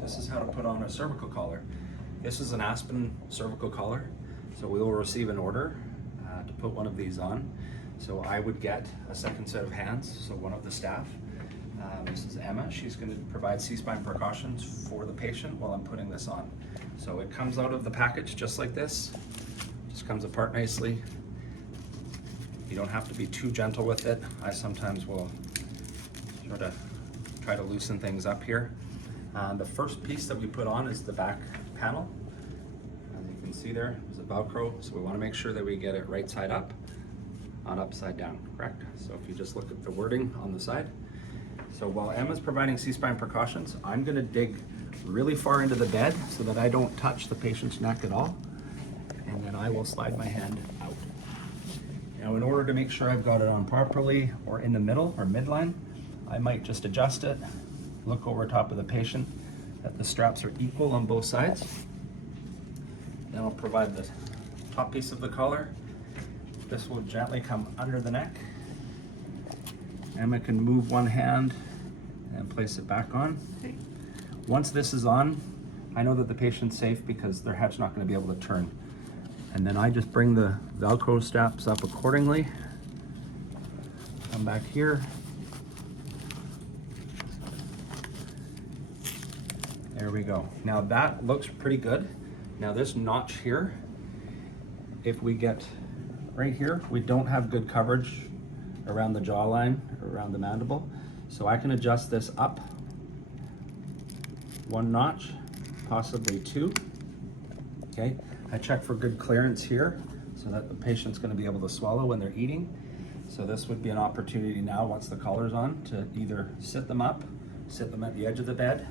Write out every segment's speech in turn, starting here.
This is how to put on a cervical collar. This is an Aspen cervical collar. So we will receive an order to put one of these on. So I would get a second set of hands, so one of the staff. This is Emma. She's going to provide C-spine precautions for the patient while I'm putting this on. So it comes out of the package just like this. Just comes apart nicely. You don't have to be too gentle with it. I sometimes will sort of try to loosen things up here. The first piece that we put on is the back panel. As you can see there, there's a Velcro, so we want to make sure that we get it right side up, not upside down, correct? So if you just look at the wording on the side. So while Emma's providing C-spine precautions, I'm going to dig really far into the bed so that I don't touch the patient's neck at all, and then I will slide my hand out. Now, in order to make sure I've got it on properly or in the middle or midline, I might just adjust it, look over top of the patient, that the straps are equal on both sides. Then I'll provide the top piece of the collar. This will gently come under the neck. Emma can move one hand and place it back on. Once this is on, I know that the patient's safe because their head's not going to be able to turn. And then I just bring the Velcro straps up accordingly. Come back here. There we go. Now that looks pretty good. Now this notch here, if we get right here, we don't have good coverage around the jawline, around the mandible. So I can adjust this up one notch, possibly two. Okay, I check for good clearance here so that the patient's going to be able to swallow when they're eating. So this would be an opportunity now, once the collar's on, to either sit them up, sit them at the edge of the bed,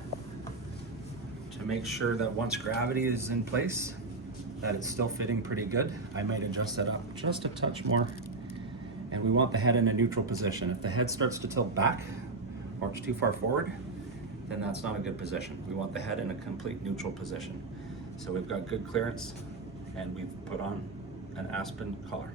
to make sure that once gravity is in place, that it's still fitting pretty good. I might adjust that up just a touch more. And we want the head in a neutral position. If the head starts to tilt back or it's too far forward, then that's not a good position. We want the head in a complete neutral position. So we've got good clearance and we've put on an Aspen collar.